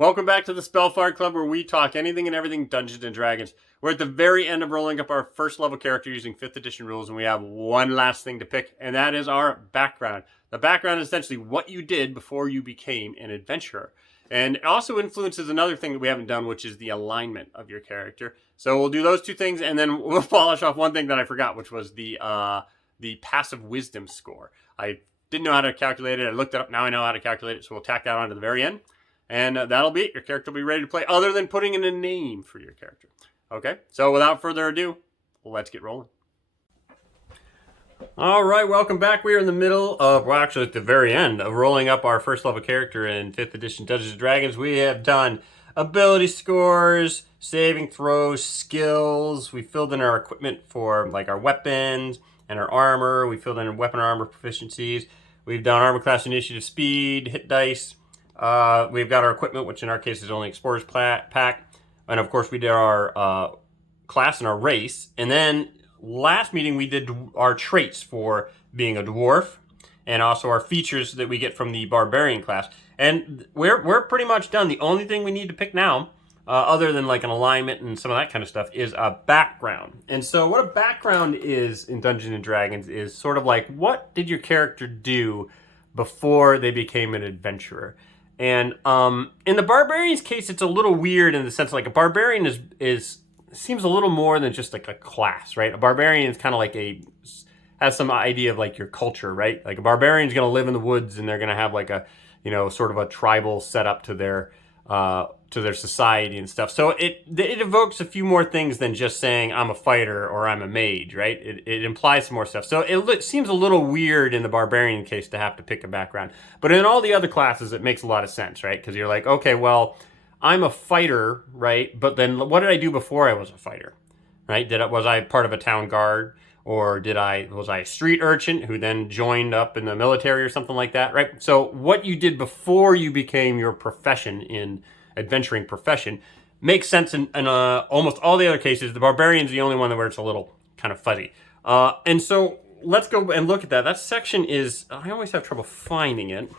Welcome back to the Spellfire Club, where we talk anything and everything Dungeons and Dragons. We're at the very end of rolling up our first level character using 5th edition rules, and we have one last thing to pick, and that is our background. The background is essentially what you did before you became an adventurer. And it also influences another thing that we haven't done, which is the alignment of your character. So we'll do those two things, and then we'll polish off one thing that I forgot, which was the passive wisdom score. I didn't know how to calculate it. I looked it up. Now I know how to calculate it, so we'll tack that on to the very end. And that'll be it. Your character will be ready to play, other than putting in a name for your character. Okay, so without further ado, let's get rolling. All right, welcome back. We are in the middle of, well, actually at the very end of rolling up our first level character in 5th edition Dungeons & Dragons. We have done ability scores, saving throws, skills. We filled in our equipment for like our weapons and our armor. We filled in weapon armor proficiencies. We've done armor class, initiative, speed, hit dice. We've got our equipment, which in our case is only Explorer's Pack. And of course we did our class and our race. And then last meeting we did our traits for being a dwarf, and also our features that we get from the barbarian class. And we're pretty much done. The only thing we need to pick now, other than like an alignment and some of that kind of stuff, is a background. And so what a background is in Dungeons and Dragons is sort of like, what did your character do before they became an adventurer? And in the barbarian's case, it's a little weird in the sense like a barbarian seems a little more than just like a class, right? A barbarian is kind of like has some idea of like your culture, right? Like a barbarian's going to live in the woods, and they're going to have like a, sort of a tribal setup to their society and stuff. So it evokes a few more things than just saying I'm a fighter or I'm a mage, right? It implies some more stuff. So it seems a little weird in the barbarian case to have to pick a background. But in all the other classes, it makes a lot of sense, right? Because you're like, okay, well, I'm a fighter, right? But then what did I do before I was a fighter, right? Was I part of a town guard? Or was I a street urchin who then joined up in the military or something like that, right? So what you did before you became your profession in adventuring profession makes sense in almost all the other cases. The barbarian's the only one where it's a little kind of fuzzy. And so let's go and look at that. That section is, I always have trouble finding it.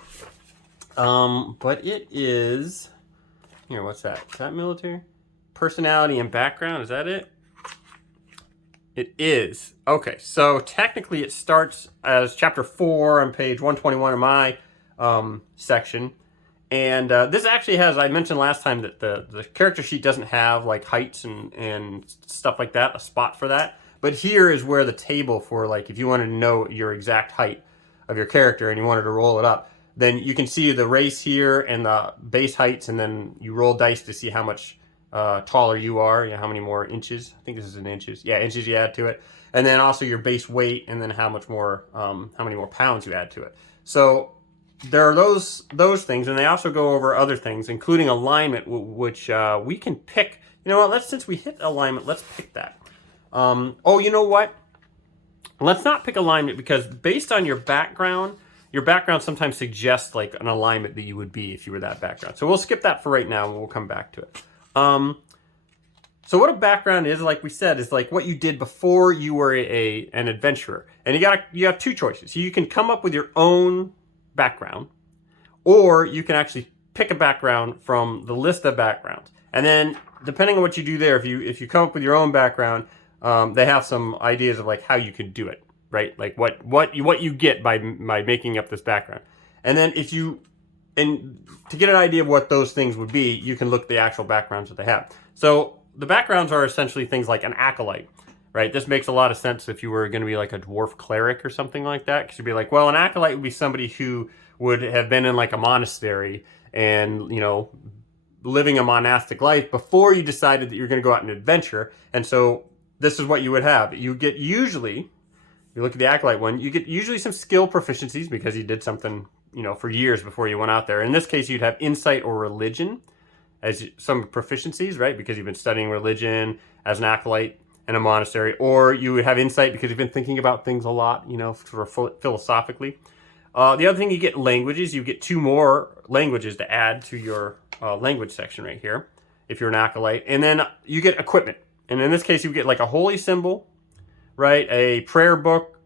But it is, here, what's that? Is that military? Personality and background, is that it? It is. Okay, so technically it starts as chapter 4 on page 121 of my section. And this actually has, I mentioned last time that the character sheet doesn't have like heights and stuff like that, a spot for that. But here is where the table for like, if you wanted to know your exact height of your character and you wanted to roll it up, then you can see the race here and the base heights, and then you roll dice to see how much taller you are, how many more inches. I think this is in inches. Yeah, inches you add to it. And then also your base weight, and then how many more pounds you add to it. So there are those things, and they also go over other things, including alignment, which we can pick. You know what? Since we hit alignment, let's pick that. Oh, you know what? Let's not pick alignment, because based on your background sometimes suggests like an alignment that you would be if you were that background. So we'll skip that for right now, and we'll come back to it. So what a background is, like we said, is like what you did before you were an adventurer. And you have two choices. You can come up with your own background, or you can actually pick a background from the list of backgrounds. And then depending on what you do there, if you come up with your own background, they have some ideas of like how you could do it, right? Like what you get by making up this background. And then and to get an idea of what those things would be, you can look at the actual backgrounds that they have. So the backgrounds are essentially things like an acolyte, right? This makes a lot of sense if you were going to be like a dwarf cleric or something like that, because you'd be like, well, an acolyte would be somebody who would have been in like a monastery and, living a monastic life before you decided that you're going to go out and adventure. And so this is what you would have. You get usually, you look at the acolyte one, you get usually some skill proficiencies because you did something for years before you went out there. In this case, you'd have insight or religion as some proficiencies, right? Because you've been studying religion as an acolyte in a monastery, or you would have insight because you've been thinking about things a lot, sort of philosophically. The other thing, you get languages. You get 2 more languages to add to your language section right here, if you're an acolyte. And then you get equipment. And in this case, you get like a holy symbol, right? A prayer book,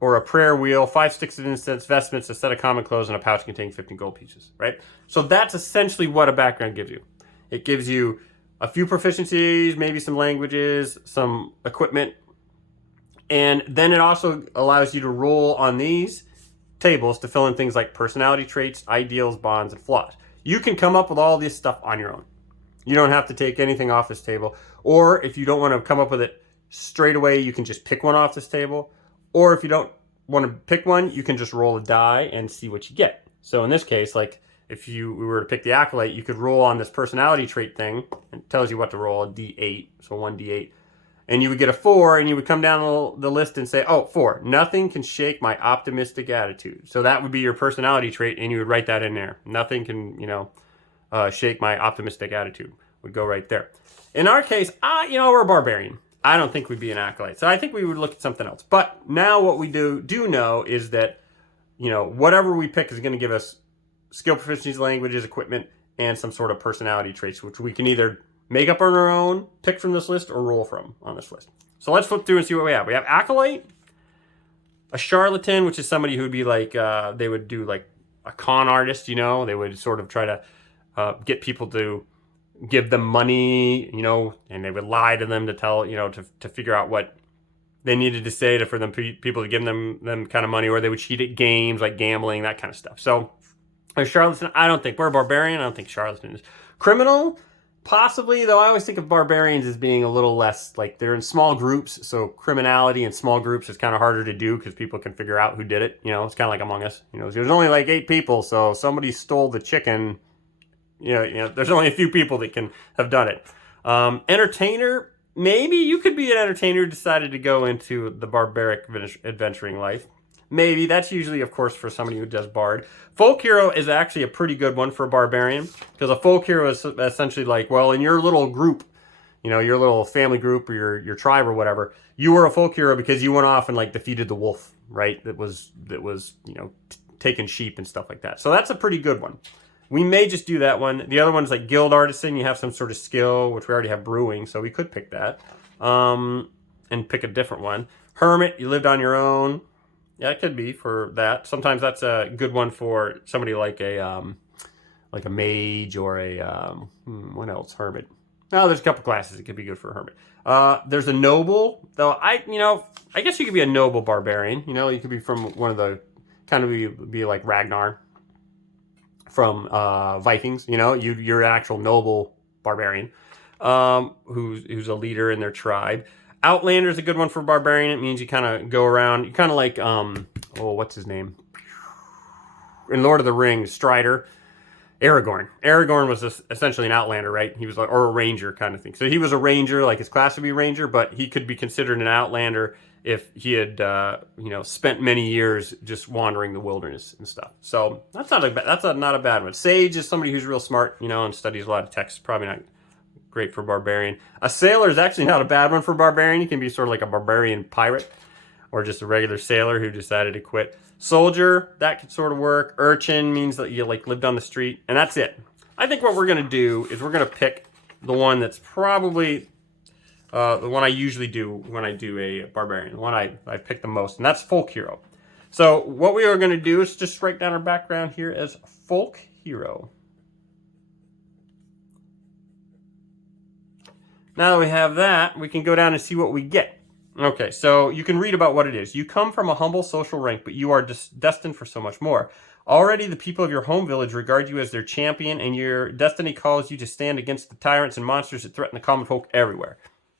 or a prayer wheel, 5 sticks of incense, vestments, a set of common clothes, and a pouch containing 15 gold pieces, right? So that's essentially what a background gives you. It gives you a few proficiencies, maybe some languages, some equipment, and then it also allows you to roll on these tables to fill in things like personality traits, ideals, bonds, and flaws. You can come up with all this stuff on your own. You don't have to take anything off this table. Or if you don't want to come up with it straight away, you can just pick one off this table. Or if you don't want to pick one, you can just roll a die and see what you get. So in this case, like if we were to pick the Acolyte, you could roll on this personality trait thing. It tells you what to roll, a D8, so 1D8. And you would get a 4, and you would come down the list and say, oh, 4. Nothing can shake my optimistic attitude. So that would be your personality trait, and you would write that in there. Nothing can, shake my optimistic attitude. Would go right there. In our case, we're a barbarian. I don't think we'd be an acolyte. So I think we would look at something else. But now what we do know is that, whatever we pick is going to give us skill proficiencies, languages, equipment, and some sort of personality traits, which we can either make up on our own, pick from this list, or roll from on this list. So let's flip through and see what we have. We have Acolyte, a Charlatan, which is somebody who would be like, they would do like a con artist, They would sort of try to get people to give them money, and they would lie to them to tell, to figure out what they needed to say for them people to give them kind of money, or they would cheat at games like gambling, that kind of stuff. So a Charlatan, I don't think. We're a barbarian. I don't think Charlatan is. Criminal, possibly, though I always think of barbarians as being a little less, like they're in small groups, so criminality in small groups is kind of harder to do because people can figure out who did it. It's kind of like Among Us. There's only like 8 people, so somebody stole the chicken. There's only a few people that can have done it. Entertainer, maybe you could be an entertainer who decided to go into the barbaric adventuring life. Maybe. That's usually, of course, for somebody who does bard. Folk hero is actually a pretty good one for a barbarian, because a folk hero is essentially like, well, in your little group, your little family group or your tribe or whatever, you were a folk hero because you went off and like defeated the wolf, right? That was taking sheep and stuff like that. So that's a pretty good one. We may just do that one. The other one's like guild artisan. You have some sort of skill, which we already have brewing, so we could pick that, and pick a different one. Hermit, you lived on your own. Yeah, it could be for that. Sometimes that's a good one for somebody like a mage or a what else? Hermit. Oh, there's a couple classes it could be good for a hermit. There's a noble, though. I guess you could be a noble barbarian. You could be from one of the kind of be like Ragnar from Vikings. You're an actual noble barbarian who's a leader in their tribe. Outlander is a good one for barbarian. It means you kind of go around. You kind of like, what's his name? In Lord of the Rings, Strider. Aragorn. Aragorn was essentially an outlander, right? He was like, or a ranger kind of thing. So he was a ranger, like his class would be ranger, but he could be considered an outlander if he had, spent many years just wandering the wilderness and stuff. So that's not a bad one. Sage is somebody who's real smart, and studies a lot of texts. Probably not great for barbarian. A sailor is actually not a bad one for barbarian. You can be sort of like a barbarian pirate or just a regular sailor who decided to quit. Soldier, that could sort of work. Urchin means that you like lived on the street, and that's it. I think what we're going to do is we're going to pick the one that's probably the one I usually do when I do a barbarian, the one I pick the most, and that's folk hero. So what we are going to do is just write down our background here as folk hero. Now that we have that, we can go down and see what we get. Okay, so you can read about what it is. You come from a humble social rank, but you are destined for so much more. Already the people of your home village regard you as their champion, and your destiny calls you to stand against the tyrants and monsters that threaten the common folk everywhere.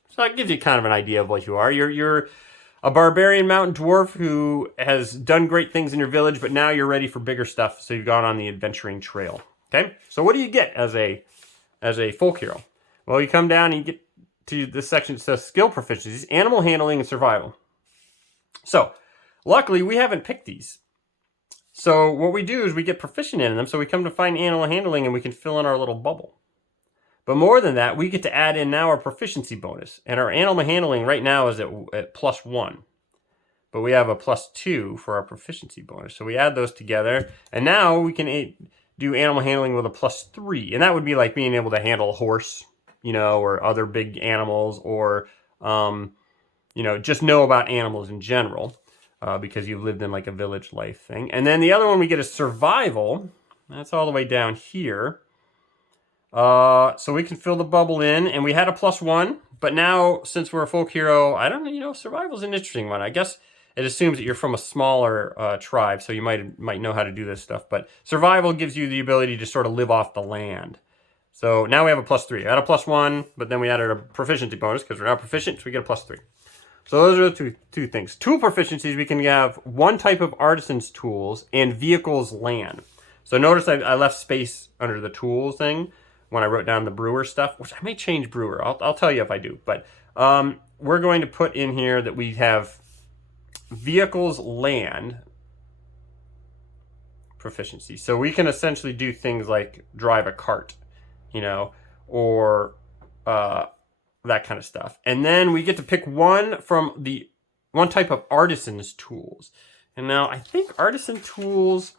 So that gives you kind of an idea of what you are. You're a barbarian mountain dwarf who has done great things in your village, but now you're ready for bigger stuff, so you've gone on the adventuring trail. Okay, so what do you get as a folk hero? Well, you come down and you get to this section that says skill proficiencies, animal handling, and survival. So, luckily, we haven't picked these. So, what we do is we get proficient in them, so we come to find animal handling and we can fill in our little bubble. But more than that, we get to add in now our proficiency bonus. And our animal handling right now is at +1. But we have a +2 for our proficiency bonus. So we add those together, and now we can do animal handling with a +3. And that would be like being able to handle a horse, or other big animals, or, just know about animals in general. because you've lived in like a village life thing. And then the other one we get is survival. That's all the way down here. So we can fill the bubble in, and we had a +1, but now since we're a folk hero, I don't know, you know, survival's an interesting one. I guess it assumes that you're from a smaller tribe, so you might know how to do this stuff, but survival gives you the ability to sort of live off the land. So now we have a +3. I had a +1, but then we added a proficiency bonus because we're now proficient, so we get a +3. So those are the two things. Tool proficiencies, we can have one type of artisan's tools and vehicles land. So notice I left space under the tools thing when I wrote down the brewer stuff, which I may change brewer. I'll tell you if I do. But we're going to put in here that we have vehicles land proficiency. So we can essentially do things like drive a cart, you know, or that kind of stuff. And then we get to pick one from the one type of artisan's tools. And now I think artisan tools,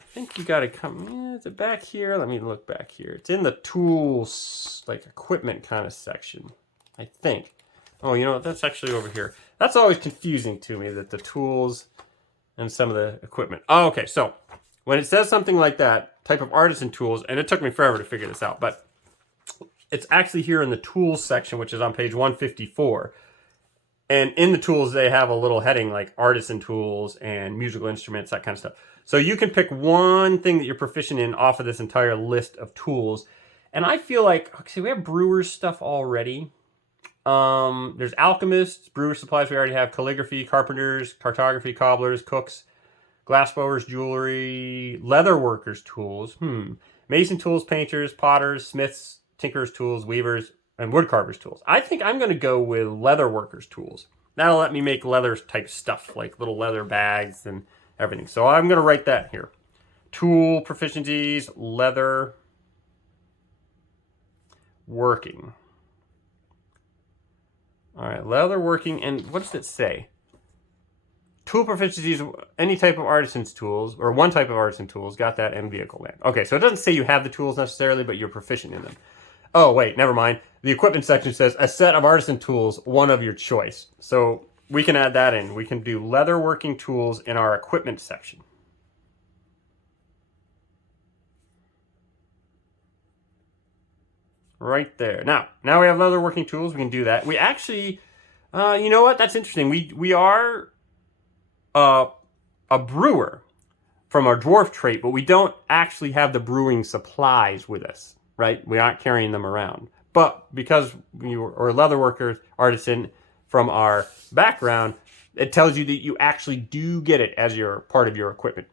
I think you got to come, is it back here? Let me look back here. It's in the tools, like equipment kind of section, I think. Oh, you know what? That's actually over here. That's always confusing to me, that the tools and some of the equipment. Oh, okay. So when it says something like that, type of artisan tools, and it took me forever to figure this out, but it's actually here in the tools section, which is on page 154. And in the tools, they have a little heading like artisan tools and musical instruments, that kind of stuff. So you can pick one thing that you're proficient in off of this entire list of tools. And I feel like, okay, we have brewer's stuff already. There's alchemists, brewer supplies we already have, calligraphy, carpenters, cartography, cobblers, cooks, glassblowers, jewelry, leather workers tools, mason tools, painters, potters, smiths, tinkerers tools, weavers, and woodcarvers tools. I think I'm going to go with leather workers tools. That'll let me make leather type stuff, like little leather bags and everything. So I'm going to write that here. Tool proficiencies, leather working. All right, leather working, and what does it say? Tool proficiencies, any type of artisan's tools, or one type of artisan tools, got that, and vehicle land. Okay, so it doesn't say you have the tools necessarily, but you're proficient in them. Oh, wait, never mind. The equipment section says a set of artisan tools, one of your choice. So we can add that in. We can do leather working tools in our equipment section. Right there. Now we have leather working tools. We can do that. We actually, you know what? That's interesting. We are a brewer from our dwarf trait, but we don't actually have the brewing supplies with us, right? We aren't carrying them around. But because you are a leather worker artisan from our background, it tells you that you actually do get it as your part of your equipment.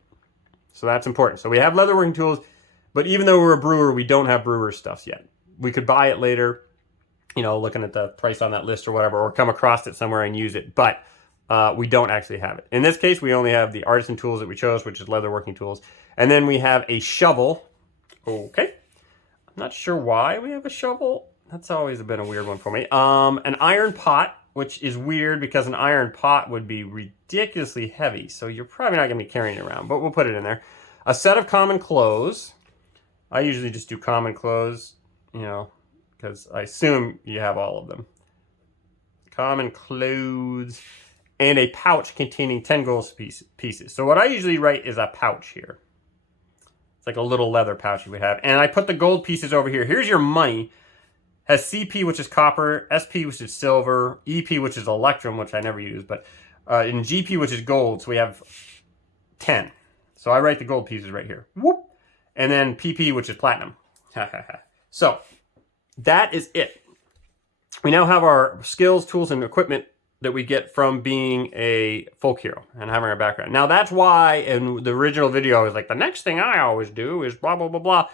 So that's important. So we have leather working tools, but even though we're a brewer, we don't have brewer stuff yet. We could buy it later, you know, looking at the price on that list or whatever, or come across it somewhere and use it. But we don't actually have it. In this case, we only have the artisan tools that we chose, which is leather working tools. And then we have a shovel. Okay. I'm not sure why we have a shovel. That's always been a weird one for me. An iron pot, which is weird because an iron pot would be ridiculously heavy. So you're probably not going to be carrying it around, but we'll put it in there. A set of common clothes. I usually just do common clothes, you know, because I assume you have all of them. Common clothes. And a pouch containing 10 gold pieces. So what I usually write is a pouch here. It's like a little leather pouch you would have. And I put the gold pieces over here. Here's your money. Has CP, which is copper, SP, which is silver, EP, which is electrum, which I never use, but and GP, which is gold. So we have 10. So I write the gold pieces right here. Whoop. And then PP, which is platinum. So that is it. We now have our skills, tools, and equipment that we get from being a folk hero and having our background. Now that's why in the original video I was like, the next thing I always do is blah, blah, blah, blah.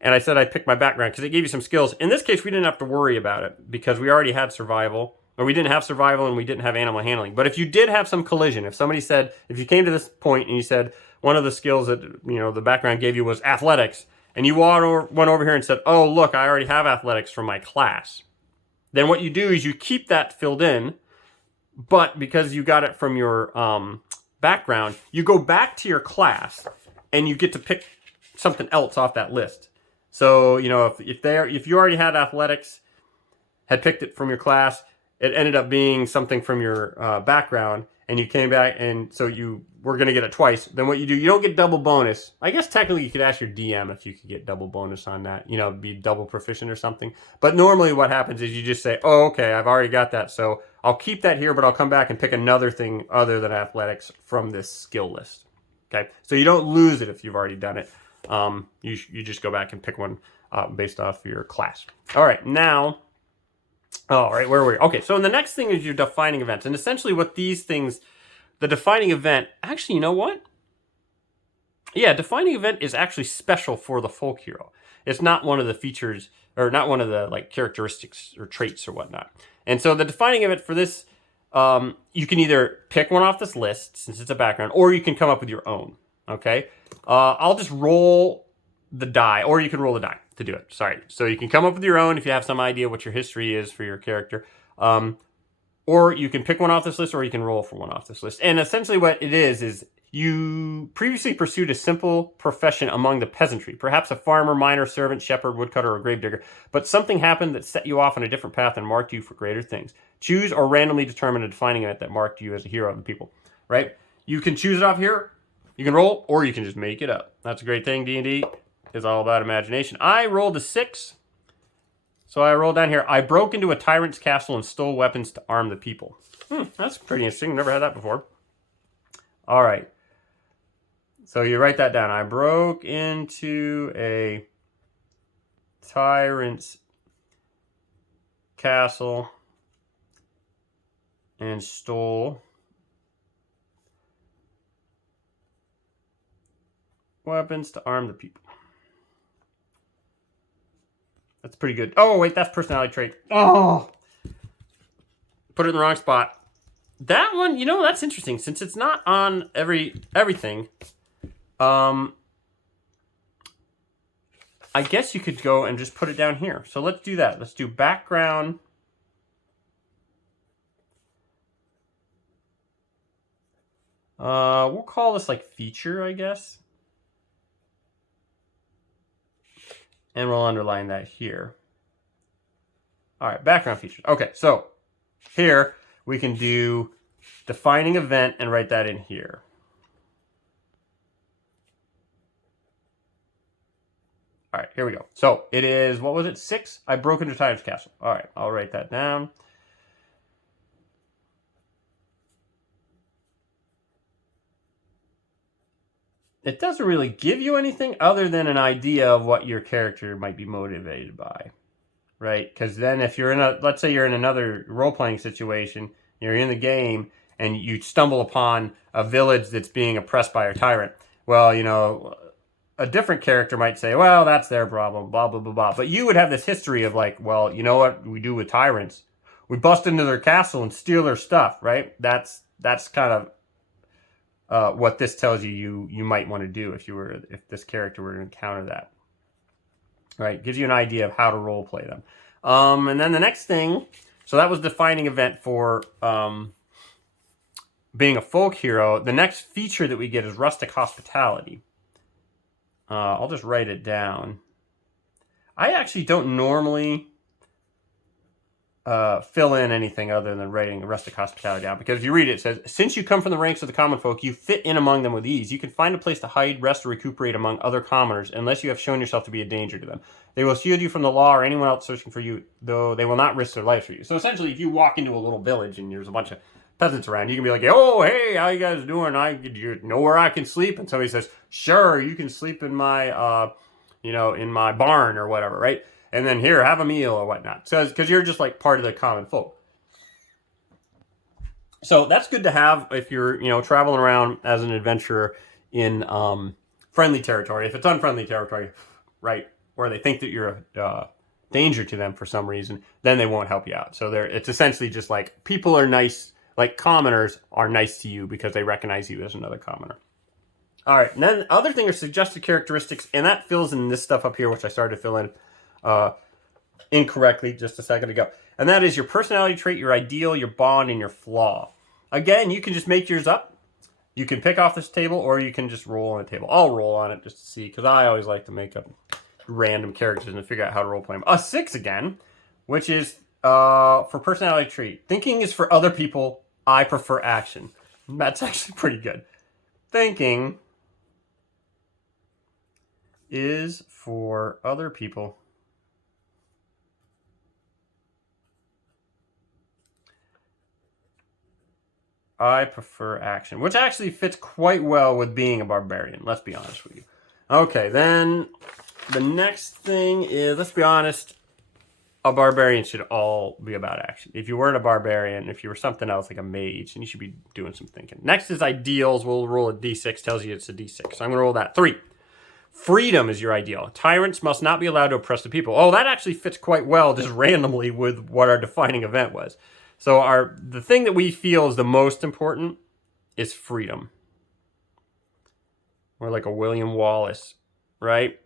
And I said I picked my background because it gave you some skills. In this case, we didn't have to worry about it because we already had survival, or we didn't have survival and we didn't have animal handling. But if you did have some collision, if somebody said, if you came to this point and you said one of the skills that, you know, the background gave you was athletics, and you went over here and said, oh, look, I already have athletics from my class. Then what you do is you keep that filled in. But because you got it from your background, you go back to your class and you get to pick something else off that list. So, you know, if you already had athletics, had picked it from your class, it ended up being something from your background, and you came back, and so you were going to get it twice, then what you do, you don't get double bonus. I guess technically you could ask your DM if you could get double bonus on that, you know, be double proficient or something. But normally what happens is you just say, oh, okay, I've already got that, so I'll keep that here, but I'll come back and pick another thing other than athletics from this skill list. Okay, so you don't lose it if you've already done it. You just go back and pick one based off your class. All right, now, all right, where were we? Okay, so the next thing is your defining events. And essentially what these things, the defining event, actually, you know what? Yeah, defining event is actually special for the folk hero. It's not one of the features, or not one of the like characteristics or traits or whatnot. And so the defining event for this, you can either pick one off this list, since it's a background, or you can come up with your own, okay? I'll just roll the die, or you can roll the die to do it, sorry. So you can come up with your own if you have some idea what your history is for your character. Or you can pick one off this list, or you can roll for one off this list. And essentially what it is you previously pursued a simple profession among the peasantry, perhaps a farmer, miner, servant, shepherd, woodcutter, or gravedigger, but something happened that set you off on a different path and marked you for greater things. Choose or randomly determine a defining event that marked you as a hero of the people, right? You can choose it off here, you can roll, or you can just make it up. That's a great thing. D&D is all about imagination. I rolled a 6. So I rolled down here. I broke into a tyrant's castle and stole weapons to arm the people. That's pretty interesting. Never had that before. All right. So you write that down. I broke into a tyrant's castle and stole weapons to arm the people. That's pretty good. Oh, wait, that's personality trait. Oh! Put it in the wrong spot. That one, you know, that's interesting. Since it's not on everything, I guess you could go and just put it down here. So let's do that. Let's do background. We'll call this like feature, I guess. And we'll underline that here. All right, background features. Okay, so here we can do defining event and write that in here. All right, here we go. So it is, what was it, 6? I broke into Tyrant's Castle. All right, I'll write that down. It doesn't really give you anything other than an idea of what your character might be motivated by, right? Because then if you're in a, let's say you're in another role-playing situation, you're in the game, and you stumble upon a village that's being oppressed by a tyrant. Well, you know, a different character might say, well, that's their problem, blah, blah, blah, blah. But you would have this history of like, well, you know what we do with tyrants? We bust into their castle and steal their stuff, right? That's kind of what this tells you might want to do if this character were to encounter that. Right, gives you an idea of how to role play them. And then the next thing, so that was defining event for being a folk hero. The next feature that we get is rustic hospitality. I'll just write it down. I actually don't normally fill in anything other than writing rustic hospitality down, because if you read it, it says, since you come from the ranks of the common folk, you fit in among them with ease. You can find a place to hide, rest, or recuperate among other commoners, unless you have shown yourself to be a danger to them. They will shield you from the law or anyone else searching for you, though they will not risk their lives for you. So essentially, if you walk into a little village and there's a bunch of peasants around, you can be like, oh, hey, how you guys doing? You know where I can sleep? And somebody says, sure, you can sleep in my, in my barn or whatever, right? And then here, have a meal or whatnot. So, because you're just like part of the common folk. So that's good to have if you're, traveling around as an adventurer in friendly territory. If it's unfriendly territory, right, where they think that you're a danger to them for some reason, then they won't help you out. So it's essentially just like people are nice, like commoners are nice to you because they recognize you as another commoner. All right, and then the other thing are suggested characteristics, and that fills in this stuff up here, which I started to fill in incorrectly just a second ago. And that is your personality trait, your ideal, your bond, and your flaw. Again, you can just make yours up. You can pick off this table, or you can just roll on a table. I'll roll on it just to see, because I always like to make up random characters and figure out how to role play them. A 6 again, which is For personality trait, thinking is for other people. I prefer action. That's actually pretty good. Thinking is for other people. I prefer action, which actually fits quite well with being a barbarian. Let's be honest with you. Okay, then the next thing is, let's be honest, a barbarian should all be about action. If you weren't a barbarian, if you were something else like a mage, then you should be doing some thinking. Next is ideals. We'll roll a d6, tells you it's a d6. So I'm going to roll that. 3. Freedom is your ideal. Tyrants must not be allowed to oppress the people. Oh, that actually fits quite well just randomly with what our defining event was. So the thing that we feel is the most important is freedom. We're like a William Wallace, right?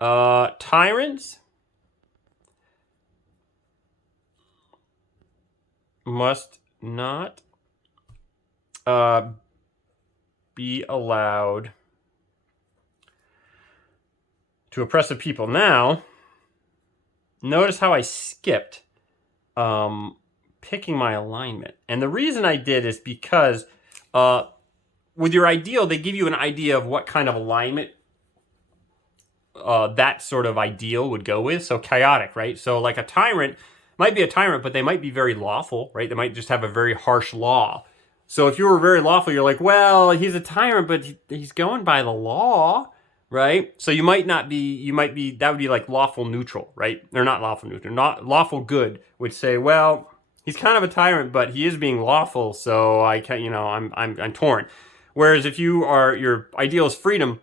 Tyrants must not be allowed to oppress the people. Now, notice how I skipped picking my alignment. And the reason I did is because with your ideal, they give you an idea of what kind of alignment that sort of ideal would go with. So chaotic, right? So like a tyrant might be a tyrant, but they might be very lawful, right? They might just have a very harsh law. So if you were very lawful, you're like, well, he's a tyrant, but he's going by the law, right? So you might not be, that would be like lawful neutral, right? They're not lawful neutral, not lawful good would say, well, he's kind of a tyrant, but he is being lawful, so I can't, I'm torn. Whereas if your ideal is freedom,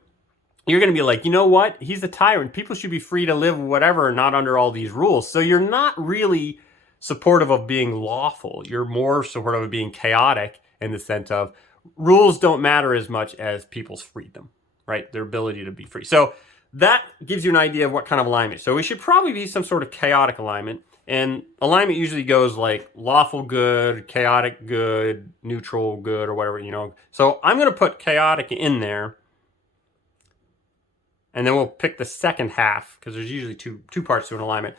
you're going to be like, you know what? He's a tyrant. People should be free to live whatever, not under all these rules. So you're not really supportive of being lawful. You're more supportive of being chaotic in the sense of rules don't matter as much as people's freedom, right? Their ability to be free. So that gives you an idea of what kind of alignment. So we should probably be some sort of chaotic alignment. And alignment usually goes like lawful good, chaotic good, neutral good, or whatever, So I'm going to put chaotic in there. And then we'll pick the second half, because there's usually two parts to an alignment,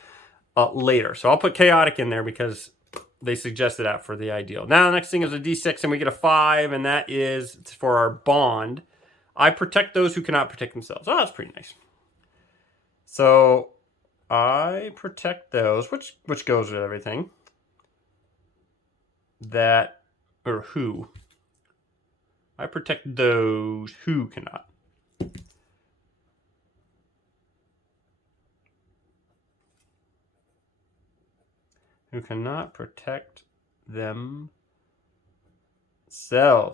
later. So I'll put chaotic in there because they suggested that for the ideal. Now the next thing is a d6, and we get a 5, and that is for our bond. I protect those who cannot protect themselves. Oh, that's pretty nice. So I protect those, which goes with everything. Who. I protect those who cannot. Who cannot protect themselves.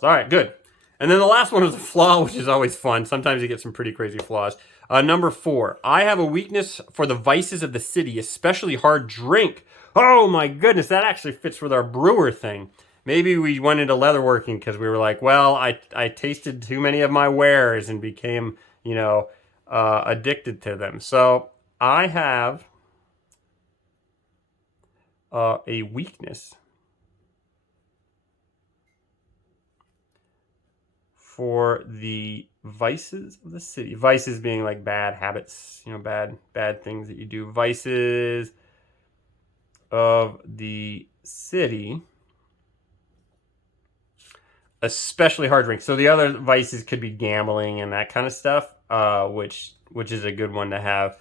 All right, good. And then the last one is a flaw, which is always fun. Sometimes you get some pretty crazy flaws. Number 4, I have a weakness for the vices of the city, especially hard drink. Oh my goodness, that actually fits with our brewer thing. Maybe we went into leatherworking because we were like, well, I tasted too many of my wares and became, addicted to them. So I have a weakness for the vices of the city. Vices being like bad habits, bad things that you do. Vices of the city, especially hard drink. So the other vices could be gambling and that kind of stuff, which is a good one to have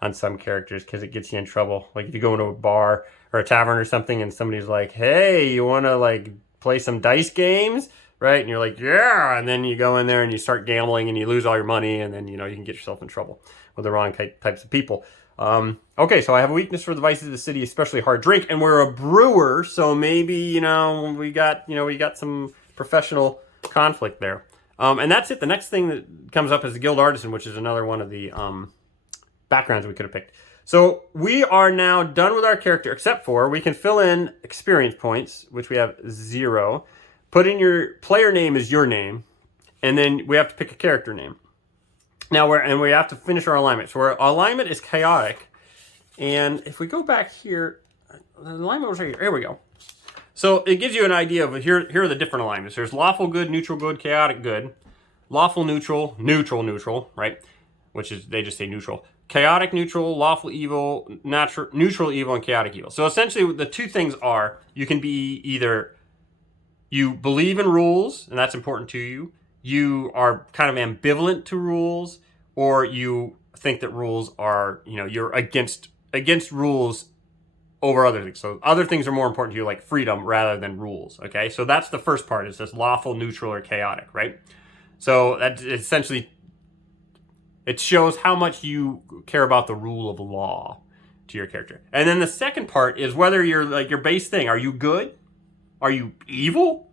on some characters because it gets you in trouble. Like if you go into a bar or a tavern or something and somebody's like, hey, you want to like play some dice games? Right? And you're like, yeah. And then you go in there and you start gambling and you lose all your money. And then, you can get yourself in trouble with the wrong types of people. Okay, so I have a weakness for the vices of the city, especially hard drink. And we're a brewer. So maybe, we got some professional conflict there. And that's it. The next thing that comes up is the guild artisan, which is another one of the backgrounds we could have picked. So we are now done with our character, except for we can fill in experience points, which we have 0. Put in your player name is your name, and then we have to pick a character name. Now we have to finish our alignment. So our alignment is chaotic, and if we go back here, the alignment was right here. Here we go. So it gives you an idea of here are the different alignments. There's lawful good, neutral good, chaotic good, lawful neutral, neutral, right? Which is they just say neutral. chaotic neutral, lawful evil, neutral evil, and chaotic evil. So essentially the two things are, you can be either you believe in rules, and that's important to you, you are kind of ambivalent to rules, or you think that rules are, you're against rules over other things. So other things are more important to you, like freedom rather than rules. Okay, so that's the first part, is this lawful, neutral, or chaotic, right? So that essentially, it shows how much you care about the rule of law to your character. And then the second part is whether you're like your base thing. Are you good? Are you evil?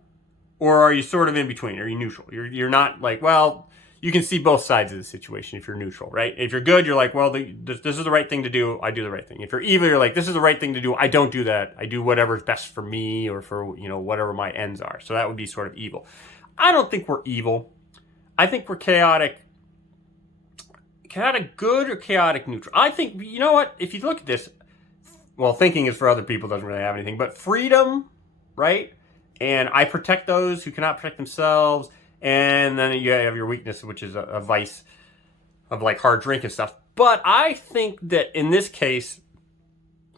Or are you sort of in between? Are you neutral? You're not like, well, you can see both sides of the situation if you're neutral, right? If you're good, you're like, well, this is the right thing to do. I do the right thing. If you're evil, you're like, this is the right thing to do. I don't do that. I do whatever's best for me or for, whatever my ends are. So that would be sort of evil. I don't think we're evil. I think we're chaotic. Chaotic good or chaotic neutral? I think, you know what? If you look at this, well, thinking is for other people, doesn't really have anything, but freedom, right? And I protect those who cannot protect themselves. And then you have your weakness, which is a vice of like hard drink and stuff. But I think that in this case,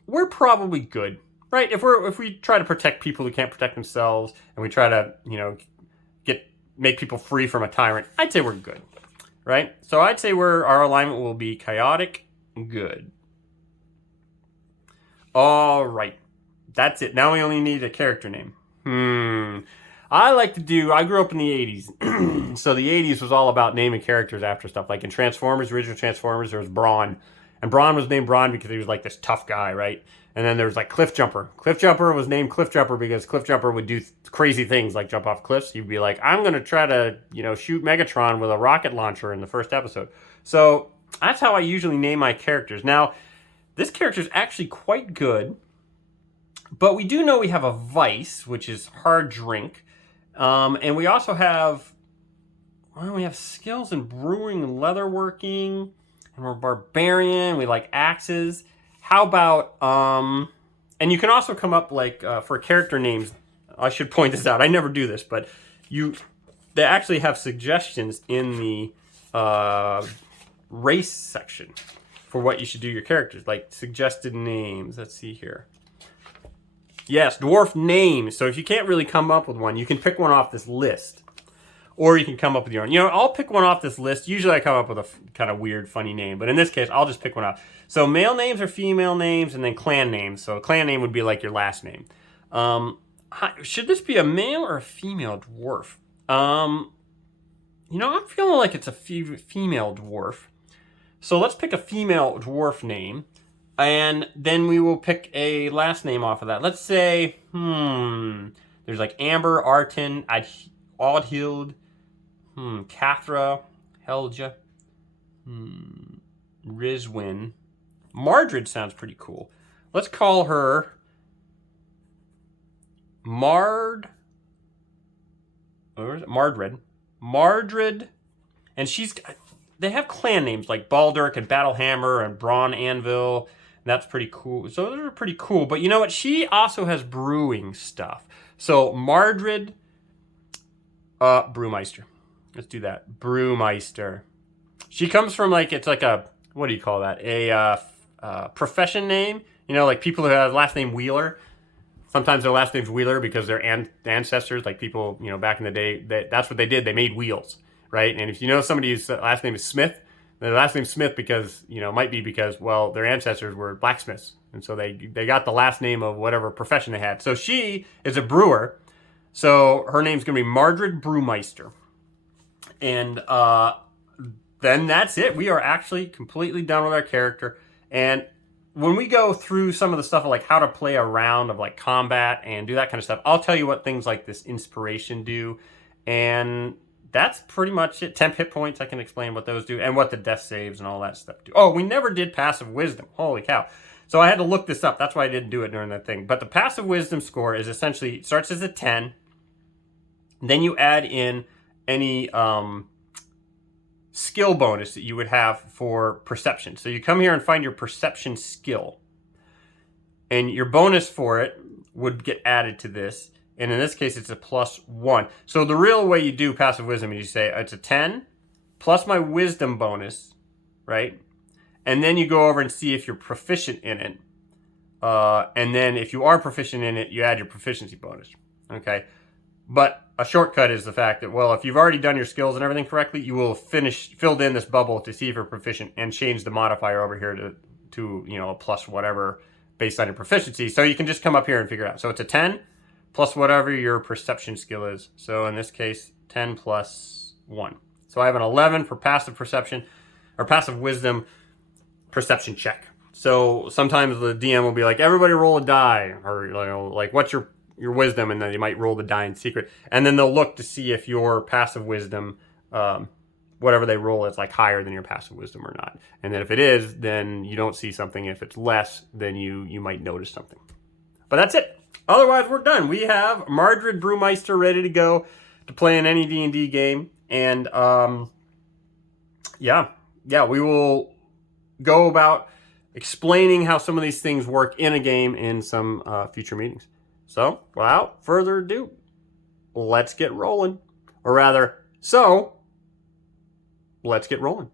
we're probably good, right? If we try to protect people who can't protect themselves, and we try to, make people free from a tyrant, I'd say we're good, right? So I'd say our alignment will be chaotic good. All right, that's it. Now we only need a character name. I grew up in the 80s. So the 80s was all about naming characters after stuff. Like in Transformers, original Transformers, there was Brawn. And Brawn was named Brawn because he was like this tough guy, right? And then there was like Cliff Jumper. Cliff Jumper was named Cliff Jumper because Cliff Jumper would do crazy things like jump off cliffs. He'd be like, I'm going to try to, shoot Megatron with a rocket launcher in the first episode. So that's how I usually name my characters. Now, this character is actually quite good. But we do know we have a vice, which is hard drink. And we also have, we have skills in brewing and leatherworking. And we're barbarian. We like axes. How about, and you can also come up like, for character names, I should point this out. I never do this, but they actually have suggestions in the race section for what you should do your characters. Like suggested names. Let's see here. Yes, dwarf names. So if you can't really come up with one, you can pick one off this list. Or you can come up with your own. I'll pick one off this list. Usually I come up with a kind of weird, funny name. But in this case, I'll just pick one off. So male names or female names, and then clan names. So a clan name would be like your last name. Should this be a male or a female dwarf? I'm feeling like it's a female dwarf. So let's pick a female dwarf name. And then we will pick a last name off of that. Let's say, there's like Amber, Arton, Audhild, Cathra, Helja, Rizwin. Mardred sounds pretty cool. Let's call her Mardred. Mardred. And they have clan names like Baldurk and Battlehammer and Brawn Anvil. That's pretty cool. So those are pretty cool. But you know what? She also has brewing stuff. So Mardred, Brewmeister. Let's do that. Brewmeister. She comes from it's like a, what do you call that? A profession name. Like people who have last name Wheeler. Sometimes their last name's Wheeler because their ancestors, like people, back in the day, that's what they did. They made wheels, right? And if somebody's last name is Smith, their last name's Smith because, might be because, well, their ancestors were blacksmiths. And so they got the last name of whatever profession they had. So she is a brewer. So her name's going to be Mardred Brewmeister. And then that's it. We are actually completely done with our character. And when we go through some of the stuff of like how to play a round of like combat and do that kind of stuff, I'll tell you what things like this inspiration do. And that's pretty much it. Temp hit points, I can explain what those do and what the death saves and all that stuff do. Oh, we never did passive wisdom. Holy cow. So I had to look this up. That's why I didn't do it during that thing. But the passive wisdom score is essentially, it starts as a 10. Then you add in any skill bonus that you would have for perception. So you come here and find your perception skill. And your bonus for it would get added to this. And in this case, it's a +1. So the real way you do passive wisdom is you say, it's a 10 plus my wisdom bonus, right? and then you go over and see if you're proficient in it. And then if you are proficient in it, you add your proficiency bonus. Okay. But a shortcut is the fact that, well, if you've already done your skills and everything correctly, you will have filled in this bubble to see if you're proficient and change the modifier over here to a plus whatever based on your proficiency. So you can just come up here and figure it out. So it's a 10 plus whatever your perception skill is. So in this case, 10 plus 1. So I have an 11 for passive perception or passive wisdom perception check. So sometimes the DM will be like, everybody roll a die, or like, what's your wisdom, and then you might roll the die in secret, and then they'll look to see if your passive wisdom, whatever they roll, is like higher than your passive wisdom or not. And then if it is, then you don't see something. If it's less, then you might notice something. But that's it. Otherwise, we're done. We have Mardred Brewmeister ready to go to play in any D&D game, and yeah, we will go about explaining how some of these things work in a game in some future meetings. So, without further ado, let's get rolling. Or rather, let's get rolling.